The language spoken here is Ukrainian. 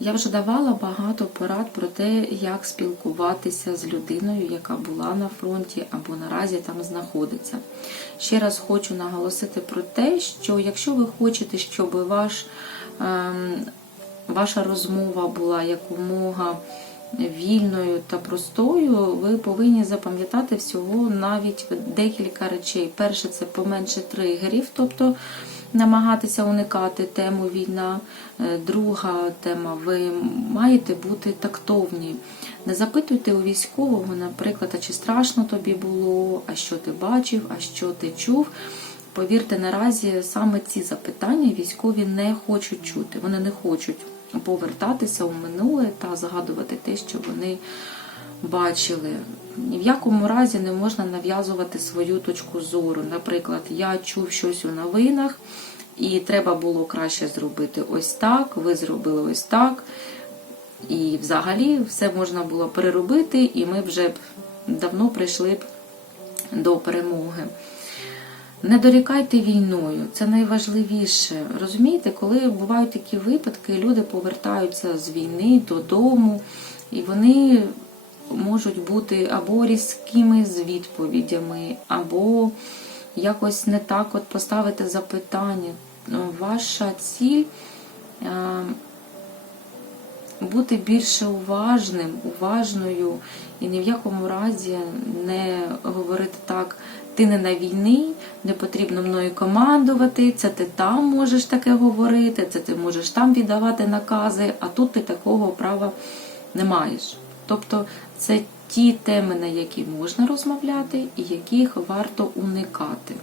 Я вже давала багато порад про те, як спілкуватися з людиною, яка була на фронті або наразі там знаходиться. Ще раз хочу наголосити про те, що якщо ви хочете, щоб ваш, ем, ваша розмова була якомога вільною та простою, ви повинні запам'ятати всього навіть декілька речей. Перше, це поменше тригерів, тобто намагатися уникати тему війна. Е, Друга тема, ви маєте бути тактовні. Не запитуйте у військового, наприклад, а чи страшно тобі було, а що ти бачив, а що ти чув. Повірте, наразі саме ці запитання військові не хочуть чути. Вони не хочуть повертатися у минуле та згадувати те, що вони бачили. Ні в якому разі не можна нав'язувати свою точку зору. Наприклад, я чув щось у новинах, і треба було краще зробити ось так, ви зробили ось так. І взагалі все можна було переробити, і ми вже б давно прийшли б до перемоги. Не дорікайте війною, це найважливіше. Розумієте, коли бувають такі випадки, люди повертаються з війни додому, і вони можуть бути або різкими з відповідями, або якось не так от поставити запитання. Ну, Ваша ціль е, бути більше уважним, уважною і ні в якому разі не говорити так, ти не на війні, не потрібно мною командувати, це ти там можеш таке говорити, це ти можеш там віддавати накази, а тут ти такого права не маєш. Тобто це ті теми, на які можна розмовляти, і яких варто уникати.